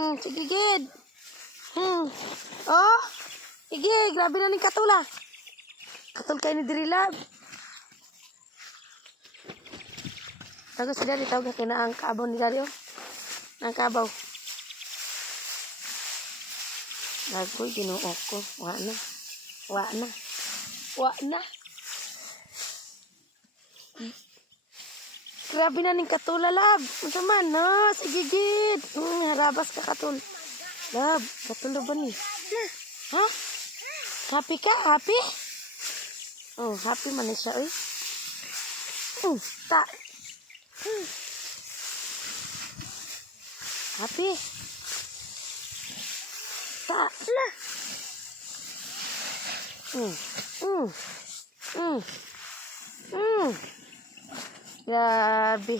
Sige, gid. Oh, sige, grabe na ning katula. Katul kayo ni diri lab. Tago si Daddy, tawag ka na ang kaabaw ni Daddy, oh. Ang kaabaw. Nagoy, ginuok ko. Wa na. Wa na. Wa na. Grabe na ning katula, lab. Unsa man, no? Sige, gid. Harabas ka, katul. Lab, katulo ba ni? Ha? Happy ka? Happy? Oh, happy man siya, oy. Ta. Happy. Ta. Grabe.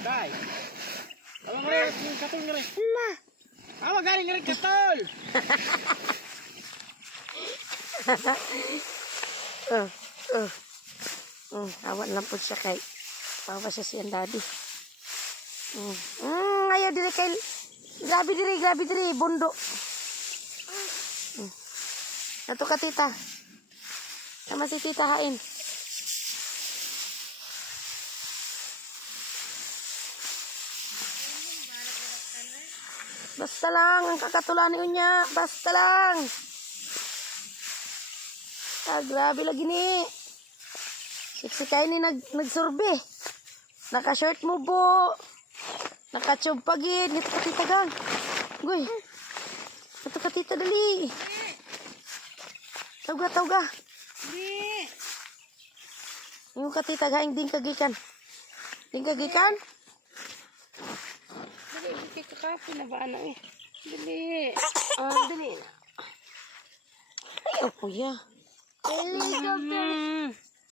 Dai. Awang rin, katul nga rin. Awang galing nga rin katul. Awan lang po siya kay pawa siya siyang Daddy. Ayaw diri kay grabe diri bundo. Ato ka tita. Sama si tita hain. Basta lang ang kakatulan niya, basta lang. Grabe lagi ni. Siksikay ni nagsurbe. Naka-shirt mo bo. Naka-tube pagid. Ito ka tita gang. Goy. Ito ka tita dali. Tawga. Yung ka tita gaing din kagikan. Din kagikan? Dali, kakapin na ba eh. Dali. Dali. Ayaw kuya. Helicopter.